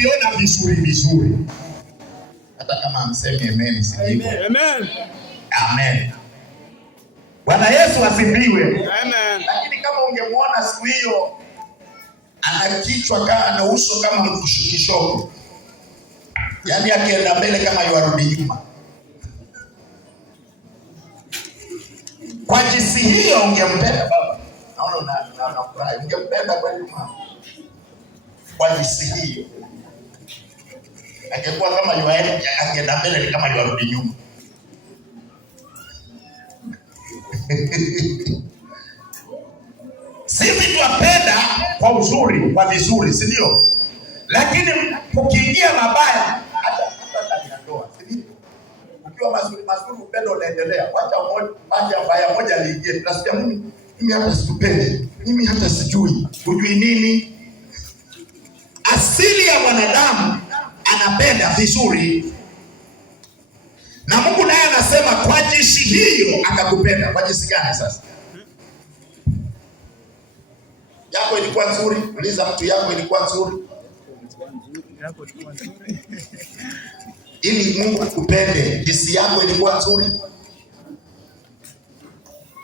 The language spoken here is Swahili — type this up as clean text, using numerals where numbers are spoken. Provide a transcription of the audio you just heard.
akiona vizuri. Hata kama amsemi amen, si hivyo? Amen. Amen. Bwana Yesu asifiwe. Amen. Lakini kama ungemwona siku hiyo ana kichwa kama ana uso kama mkushukishoko, yaani akienda mbele kama yuarudi nyuma, kwa jinsi hiyo ungempenda baba. Naona unafurahi, ungempenda kweli mama. Kwa jinsi hiyo angekuwa kama akienda mbele ni kama yuarudi nyuma. Sisi twapenda kwa uzuri, kwa vizuri, si ndio? Lakini ukiingia mabaya, hata ndani ya ndoa, si ndio? Ukiwa mazuri upendo unaendelea. Wacha mbaya moja liingie, tunasikia mimi hata sipendi, mimi hata sijui. Hujui nini? Asili ya mwanadamu anapenda vizuri. Na Mungu naye anasema kwa jinsi hiyo akakupenda. Kwa jinsi gani sasa? Yako ilikuwa nzuri, uliza mtu yako ilikuwa nzuri. Ili Mungu akupende, jinsi yako ilikuwa nzuri.